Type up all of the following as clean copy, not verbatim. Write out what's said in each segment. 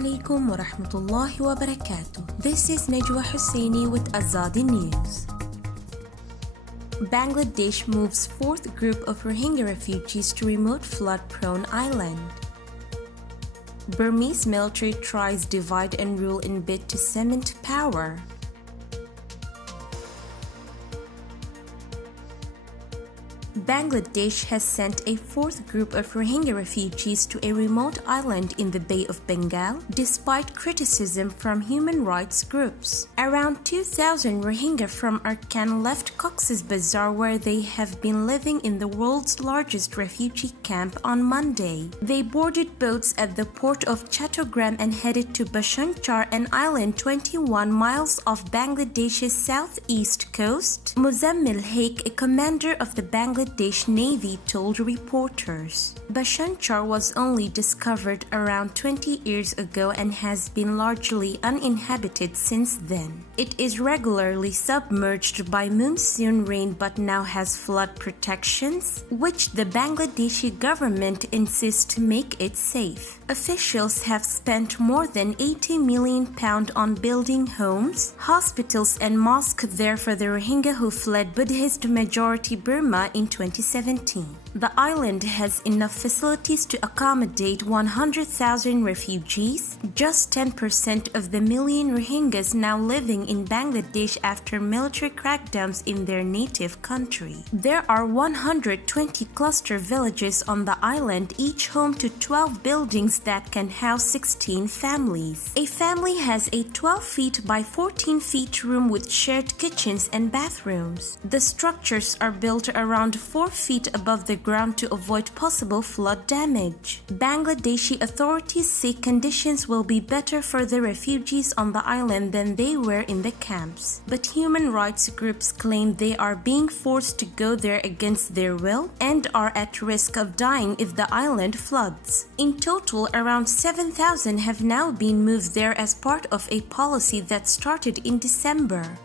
alaikum wa rahmatullahi wa barakatuh. This is Najwa Husseini with Azadi News. Bangladesh moves fourth group of Rohingya refugees to remote flood-prone island. Burmese military tries divide and rule in bid to cement power. Bangladesh has sent a fourth group of Rohingya refugees to a remote island in the Bay of Bengal, despite criticism from human rights groups. Around 2,000 Rohingya from Arakan left Cox's Bazar, where they have been living in the world's largest refugee camp, on Monday. They boarded boats at the port of Chattogram and headed to Bashanchar, an island 21 miles off Bangladesh's southeast coast. Muzammil Haque, a commander of the Bangladesh Navy, told reporters. Bashanchar was only discovered around 20 years ago and has been largely uninhabited since then. It is regularly submerged by monsoon rain but now has flood protections, which the Bangladeshi government insists to make it safe. Officials have spent more than £80 million on building homes, hospitals and mosques there for the Rohingya who fled Buddhist majority Burma in 2017. The island has enough facilities to accommodate 100,000 refugees, just 10% of the million Rohingyas now living in Bangladesh after military crackdowns in their native country. There are 120 cluster villages on the island, each home to 12 buildings that can house 16 families. A family has a 12 feet by 14 feet room with shared kitchens and bathrooms. The structures are built around 4 feet above the ground to avoid possible flood damage. Bangladeshi authorities say conditions will be better for the refugees on the island than they were in the camps, but human rights groups claim they are being forced to go there against their will and are at risk of dying if the island floods. In total, around 7,000 have now been moved there as part of a policy that started in December.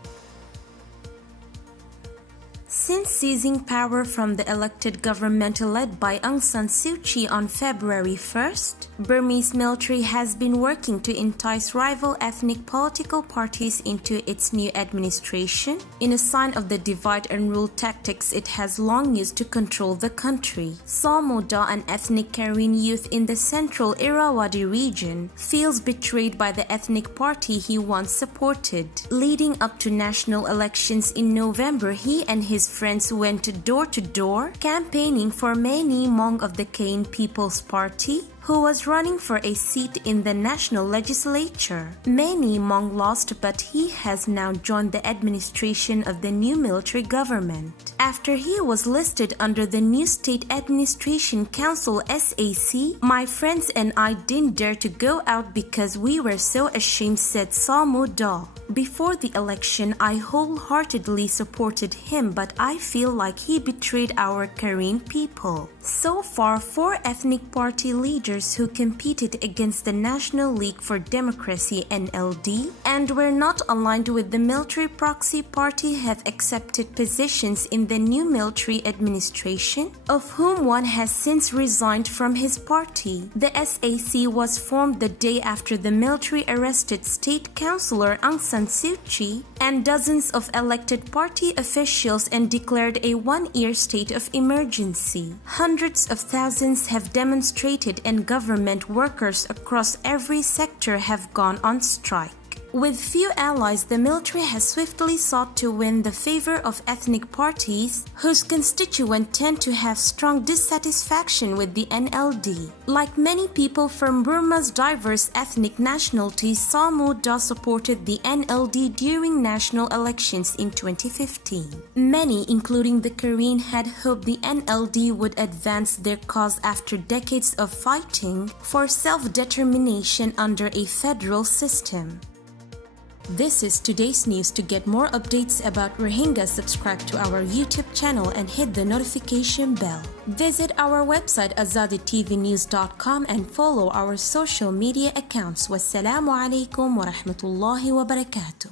Since seizing power from the elected government led by Aung San Suu Kyi on February 1st, Burmese military has been working to entice rival ethnic political parties into its new administration, in a sign of the divide and rule tactics it has long used to control the country. Samoda, an ethnic Karen youth in the central Irrawaddy region, feels betrayed by the ethnic party he once supported. Leading up to national elections in November, he and his friends went door to door campaigning for Many Mong of the Karen People's Party, who was running for a seat in the national legislature. Many Mong lost, but he has now joined the administration of the new military government. After he was listed under the new State Administration Council SAC, "My friends and I didn't dare to go out because we were so ashamed," said Samoda. "Before the election, I wholeheartedly supported him, but I feel like he betrayed our Karen people." So far, 4 ethnic party leaders who competed against the National League for Democracy (NLD) and were not aligned with the military proxy party have accepted positions in the new military administration, of whom one has since resigned from his party. The SAC was formed the day after the military arrested State Councillor Aung San Suu Kyi and dozens of elected party officials and declared a 1-year state of emergency. Hundreds of thousands have demonstrated and government workers across every sector have gone on strike. With few allies, the military has swiftly sought to win the favor of ethnic parties whose constituents tend to have strong dissatisfaction with the NLD. Like many people from Burma's diverse ethnic nationalities, Samoda supported the NLD during national elections in 2015. Many, including the Karen, had hoped the NLD would advance their cause after decades of fighting for self-determination under a federal system. This is today's news. To get more updates about Rohingya, subscribe to our YouTube channel and hit the notification bell. Visit our website azaditvnews.com and follow our social media accounts. Wassalamu alaikum wa rahmatullahi wa barakatuh.